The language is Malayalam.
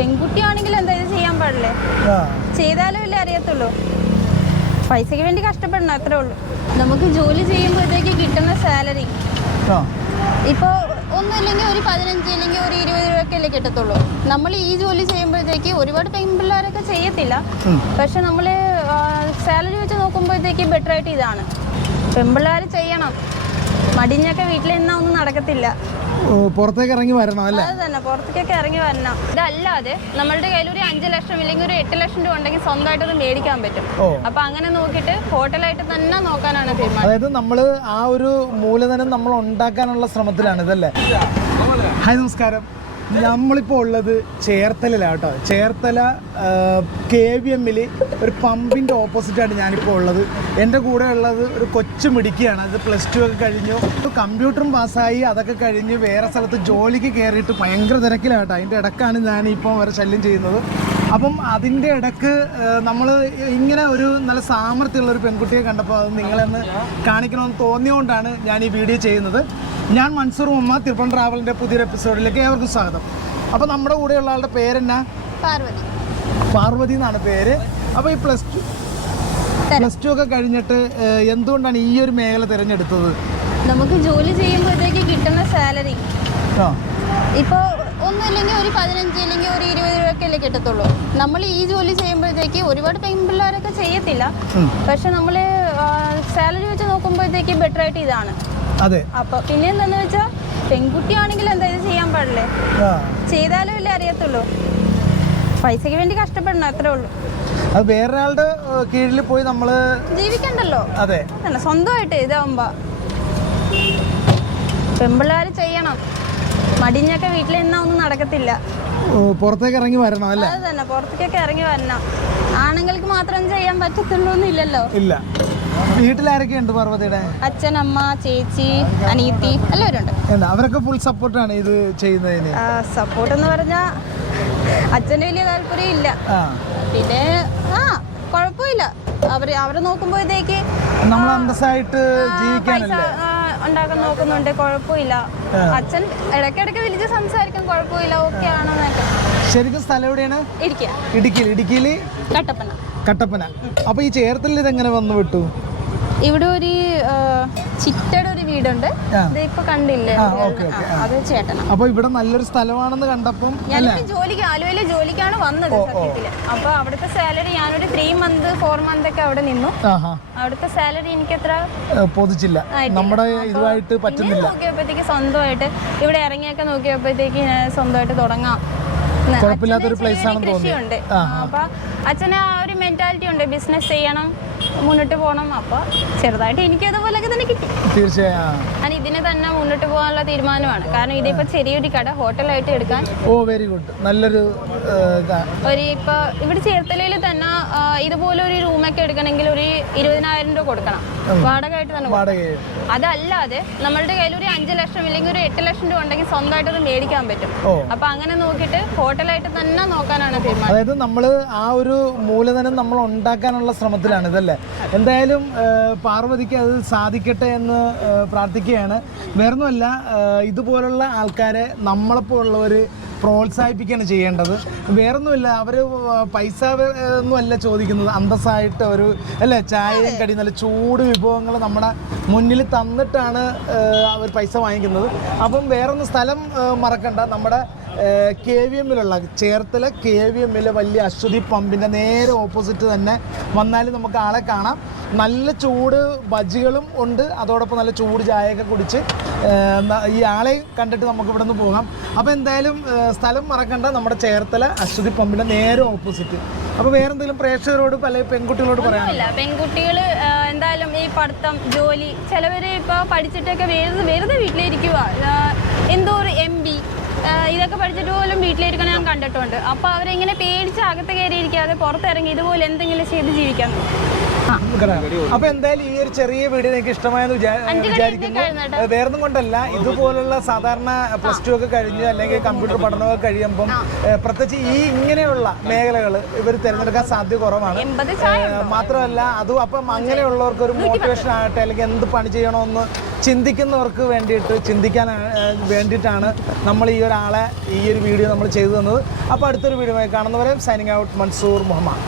പെൺകുട്ടിയാണെങ്കിൽ എന്താ ഇത് ചെയ്യാൻ പാടില്ലേ? ചെയ്താലും ഇല്ലേ അറിയത്തുള്ളൂ. പൈസക്ക് വേണ്ടി കഷ്ടപ്പെടണം, അത്രേ ഉള്ളൂ. നമുക്ക് ജോലി ചെയ്യുമ്പോഴത്തേക്ക് കിട്ടുന്ന സാലറി ഇപ്പോൾ ഒന്നുമില്ലെങ്കിൽ ഒരു 15 അല്ലെങ്കിൽ ഒരു 20 രൂപയൊക്കെ അല്ലേ കിട്ടത്തുള്ളൂ. നമ്മൾ ഈ ജോലി ചെയ്യുമ്പോഴത്തേക്ക് ഒരുപാട് പെൺപിള്ളേരൊക്കെ ചെയ്യത്തില്ല, പക്ഷെ നമ്മൾ സാലറി വെച്ച് നോക്കുമ്പോഴത്തേക്ക് ബെറ്റർ ആയിട്ട് ഇതാണ്. പെൺപിള്ളേർ ചെയ്യണം, മടിഞ്ഞൊക്കെ വീട്ടിൽ നിന്നാ ഒന്നും നടക്കത്തില്ല. പുറത്തേക്ക് ഇറങ്ങി വരണം അല്ലേ? അത് തന്നെ, പുറത്തേക്കൊക്കെ ഇറങ്ങി വരണം. ഇതല്ലാതെ നമ്മളുടെ കയ്യിൽ ഒരു 5 ലക്ഷം ഇല്ലെങ്കിൽ ഒരു 8 ലക്ഷം രൂപ ഉണ്ടെങ്കിൽ സ്വന്തമായിട്ട് അത് മേടിക്കാൻ പറ്റും. അപ്പൊ അങ്ങനെ നോക്കിയിട്ട് ഹോട്ടലായിട്ട് തന്നെ നോക്കാനാണ് തീരുമാനം. അതായത് നമ്മള് ആ ഒരു മൂലധനം നമ്മൾ ഉണ്ടാക്കാനുള്ള ശ്രമത്തിലാണ് ഇതല്ലേ? ഹായ്, നമസ്കാരം. നമ്മളിപ്പോൾ ഉള്ളത് ചേർത്തലയിലാണ് കേട്ടോ. ചേർത്തല KVM ഒരു പമ്പിൻ്റെ ഓപ്പോസിറ്റാണ് ഞാനിപ്പോൾ ഉള്ളത്. എൻ്റെ കൂടെ ഉള്ളത് ഒരു കൊച്ചു മിടുക്കിയാണ്. അത് +2 ഒക്കെ കഴിഞ്ഞു, കമ്പ്യൂട്ടറും പാസ്സായി, അതൊക്കെ കഴിഞ്ഞ് വേറെ സ്ഥലത്ത് ജോലിക്ക് കയറിയിട്ട് ഭയങ്കര തിരക്കിലാണ് കേട്ടോ. അതിൻ്റെ ഇടക്കാണ് ഞാനിപ്പോൾ വരെ ശല്യം ചെയ്യുന്നത്. അപ്പം അതിൻ്റെ ഇടക്ക് നമ്മൾ ഇങ്ങനെ ഒരു നല്ല സാമർത്ഥ്യമുള്ളൊരു പെൺകുട്ടിയെ കണ്ടപ്പോൾ അത് നിങ്ങളെന്ന് കാണിക്കണമെന്ന് തോന്നിയുകൊണ്ടാണ് ഞാൻ ഈ വീഡിയോ ചെയ്യുന്നത്. ഞാൻ മൻസൂർ മുഹമ്മദ്, തിരുപ്പൺ ട്രാവലിൻ്റെ പുതിയൊരു എപ്പിസോഡിലേക്ക് ഏവർക്കും സ്വാഗതം. അപ്പോൾ നമ്മുടെ കൂടെയുള്ള ആളുടെ പേരെന്നാ? പാർവതി എന്നാണ് പേര്. അപ്പോൾ ഈ +2 ഒക്കെ കഴിഞ്ഞിട്ട് എന്തുകൊണ്ടാണ് ഈ ഒരു മേഖല തിരഞ്ഞെടുത്തത്? നമുക്ക് ജോലി ചെയ്യുമ്പോഴത്തേക്ക് കിട്ടുന്ന സാലറി ഇപ്പോൾ ഒന്നുമില്ലെങ്കിൽ ഒരു 15 അല്ലെങ്കിൽ ഒരു 20 രൂപയൊക്കെ അല്ലേ കിട്ടത്തുള്ളൂ. നമ്മൾ ഈ ജോലി ചെയ്യുമ്പോഴത്തേക്ക് ഒരുപാട് പെൺപിള്ളേരൊക്കെ ചെയ്യത്തില്ല, പക്ഷെ നമ്മൾ സാലറി വെച്ച് നോക്കുമ്പോഴത്തേക്ക് ബെറ്റർ ആയിട്ട് ഇതാണ്. അതെ. അപ്പൊ പിന്നെ എന്താന്ന് വെച്ചാൽ പെൺകുട്ടിയാണെങ്കിൽ എന്താ ഇത് ചെയ്യാൻ പാടില്ലേ? ചെയ്താലും ഇല്ലേ അറിയത്തുള്ളൂ. പൈസക്ക് വേണ്ടി കഷ്ടപ്പെടണം, അത്രേ ഉള്ളൂ. അത് വേറൊരാളുടെ കീഴിൽ പോയി നമ്മള് ജീവിക്കണ്ടല്ലോ. അതെ, സ്വന്തമായിട്ട് ഇതാവുമ്പോ പെൺപിള്ളേർ ചെയ്യണം, മടിഞ്ഞൊക്കെ വീട്ടിൽ നിന്നാ ഒന്നും നടക്കത്തില്ല. പുറത്തേക്ക് ഇറങ്ങി വരണം അല്ലേ? അത് തന്നെ, പുറത്തേക്കൊക്കെ ഇറങ്ങി വരണം. ആണുങ്ങൾക്ക് മാത്രം ചെയ്യാൻ പറ്റത്തുള്ളൂ എന്നില്ലല്ലോ. ഇല്ല. വീട്ടിലാരൊക്കെയുണ്ട് പാർവതിയുടെ? അച്ഛൻ, അമ്മ, ചേച്ചി, അനിയത്തി എല്ലാവരും ഉണ്ട്. അവരൊക്കെ ഫുൾ സപ്പോർട്ടാണ് ഇത് ചെയ്യുന്നതിന്? സപ്പോർട്ട് എന്ന് പറഞ്ഞാൽ അച്ഛന് വലിയ താല്പര്യം ഇല്ല, പിന്നെ കുഴപ്പമില്ല. അവരെ നോക്കുമ്പോഴത്തേക്ക് നമ്മൾ അന്തസ്സായിട്ട് ജീവിക്കാനല്ലേ ഉണ്ടാക്കാൻ നോക്കുന്നുണ്ട്, കുഴപ്പമില്ല. അച്ഛൻ ഇടയ്ക്കിടയ്ക്ക് വിളിച്ച് സംസാരിക്കും, കുഴപ്പമില്ല, ഓക്കെ ആണെന്നൊക്കെ. ശരിക്കും സ്ഥലം എവിടെയാണ്? ഇടുക്കിയിൽ കട്ടപ്പന. അപ്പൊ ഈ ചേർത്തലിൽ ഇതെങ്ങനെ വന്നു വിട്ടു? ഇവിടെ ഒരു ചിറ്റയുടെ ഒരു വീടുണ്ട്, ഇപ്പൊ കണ്ടില്ലേ, അത് ചേട്ടനാ. അപ്പൊ ഇവിടെ നല്ലൊരു സ്ഥലമാണെന്ന് കണ്ടപ്പം ഞാനിപ്പോ ആലുവയിലെ ജോലിക്കാണ് വന്നത് സത്യത്തില്. അപ്പൊ അവിടുത്തെ സാലറി ഞാനൊരു 3 മന്ത് 4 മന്ത് ഒക്കെ അവിടെ നിന്നു. അവിടുത്തെ സാലറി എനിക്ക് അത്ര പൊതിച്ചില്ല, നമ്മുടെ ഇതുമായിട്ട് പറ്റുന്നില്ല. നോക്കിയപ്പോഴത്തേക്ക് സ്വന്തമായിട്ട് ഇവിടെ ഇറങ്ങിയൊക്കെ നോക്കിയപ്പോഴത്തേക്ക് സ്വന്തമായിട്ട് തുടങ്ങാം. കുഴപ്പമില്ലാത്തൊരു പ്ലേസ് ആണെന്ന് തോന്നുന്നുണ്ട്. അപ്പൊ അച്ഛന് ആ ഒരു മെന്റാലിറ്റി ഉണ്ട്, ബിസിനസ് ചെയ്യണം, മുന്നോട്ട് പോകണം. അപ്പൊ ചെറുതായിട്ട് എനിക്ക് അതുപോലെയൊക്കെ തന്നെ കിട്ടി. തീർച്ചയായും ഞാൻ ഇതിന് തന്നെ മുന്നോട്ട് പോകാനുള്ള തീരുമാനമാണ്. കാരണം ഇതിപ്പോ ചെറിയൊരു കട ഹോട്ടലായിട്ട് എടുക്കാൻ. വെരി ഗുഡ്, നല്ലൊരു ഇപ്പൊ ഇവിടെ ചേർത്തലയിൽ തന്നെ ഇതുപോലെ ഒരു റൂമൊക്കെ എടുക്കണമെങ്കിൽ ഒരു 20,000 രൂപ കൊടുക്കണം വാടകയായിട്ട് തന്നെ. അതല്ലാതെ നമ്മളുടെ കയ്യിൽ ഒരു 5 ലക്ഷം ഇല്ലെങ്കിൽ ഒരു 8 ലക്ഷം രൂപ ഉണ്ടെങ്കിൽ സ്വന്തമായിട്ട് അത് മേടിക്കാൻ പറ്റും. അപ്പൊ അങ്ങനെ നോക്കിയിട്ട് ഹോട്ടലായിട്ട് തന്നെ നോക്കാനാണ് തീരുമാനം. അതായത് നമ്മൾ ആ ഒരു മൂലധനം നമ്മൾ ഉണ്ടാക്കാനുള്ള ശ്രമത്തിലാണ് ഇതല്ലേ? എന്തായാലും പാർവതിക്ക് അത് സാധിക്കട്ടെ എന്ന് പ്രാർത്ഥിക്കുകയാണ്. വേറൊന്നുമല്ല, ഇതുപോലുള്ള ആൾക്കാരെ നമ്മളെപ്പോലുള്ളവർ പ്രോത്സാഹിപ്പിക്കുകയാണ് ചെയ്യേണ്ടത്. വേറൊന്നുമില്ല, അവർ പൈസ ഒന്നുമല്ല ചോദിക്കുന്നത്, അന്തസ്സായിട്ട് ഒരു അല്ലേ ചായയും കടി നല്ല ചൂട് വിഭവങ്ങൾ നമ്മുടെ മുന്നിൽ തന്നിട്ടാണ് അവർ പൈസ വാങ്ങിക്കുന്നത്. അപ്പം വേറൊന്ന് സ്ഥലം മറക്കണ്ട, നമ്മുടെ KVM ചേർത്തല KVM വലിയ അശ്വതി പമ്പിൻ്റെ നേരെ ഓപ്പോസിറ്റ് തന്നെ വന്നാൽ നമുക്ക് ആളെ കാണാം. നല്ല ചൂട് ബജ്ജികളും ഉണ്ട്, അതോടൊപ്പം നല്ല ചൂട് ചായയൊക്കെ കുടിച്ച് ഈ ആളെ കണ്ടിട്ട് നമുക്ക് ഇവിടെ നിന്ന് പോകാം. അപ്പോൾ എന്തായാലും സ്ഥലം മറക്കണ്ട, നമ്മുടെ ചേർത്തല അശ്വതി പമ്പിൻ്റെ നേരെ ഓപ്പോസിറ്റ്. അപ്പോൾ വേറെ എന്തെങ്കിലും പ്രേക്ഷകരോട് അല്ലെങ്കിൽ പെൺകുട്ടികളോട് പറയാനില്ല? പെൺകുട്ടികൾ എന്തായാലും ഈ പഠിത്തം, ജോലി, ചിലവർ ഇപ്പോൾ പഠിച്ചിട്ടൊക്കെ വെറുതെ വീട്ടിലിരിക്കുക, എന്തോ ഒരു MB ഇതൊക്കെ പഠിച്ചിട്ട് പോലും വീട്ടിലിരിക്കണം ഞാൻ കണ്ടിട്ടുണ്ട്. അപ്പോൾ അവരെങ്ങനെ പേടിച്ച് അകത്ത് കയറിയിരിക്കാതെ പുറത്തിറങ്ങി ഇതുപോലെ എന്തെങ്കിലും ചെയ്ത് ജീവിക്കാൻ. അപ്പൊ എന്തായാലും ഈ ഒരു ചെറിയ വീഡിയോ നിങ്ങൾക്ക് ഇഷ്ടമായെന്ന് വിചാരിക്കുന്നു. വേറൊന്നും കൊണ്ടല്ല, ഇതുപോലുള്ള സാധാരണ +2 ഒക്കെ കഴിഞ്ഞ് അല്ലെങ്കിൽ കമ്പ്യൂട്ടർ പഠനമൊക്കെ കഴിയുമ്പം പ്രത്യേകിച്ച് ഈ ഇങ്ങനെയുള്ള മേഖലകൾ ഇവർ തിരഞ്ഞെടുക്കാൻ സാധ്യത കുറവാണ്. മാത്രമല്ല അതും അപ്പം അങ്ങനെയുള്ളവർക്ക് ഒരു മോട്ടിവേഷൻ ആകട്ടെ, അല്ലെങ്കിൽ എന്ത് പണി ചെയ്യണമെന്ന് ചിന്തിക്കുന്നവർക്ക് വേണ്ടിയിട്ട് ചിന്തിക്കാൻ വേണ്ടിയിട്ടാണ് നമ്മൾ ഈ ഒരു വീഡിയോ നമ്മൾ ചെയ്തു തന്നത്. അപ്പോൾ അടുത്തൊരു വീഡിയോ കാണുന്നവരെ സൈനിങ് ഔട്ട് മൻസൂർ മുഹമ്മദ്.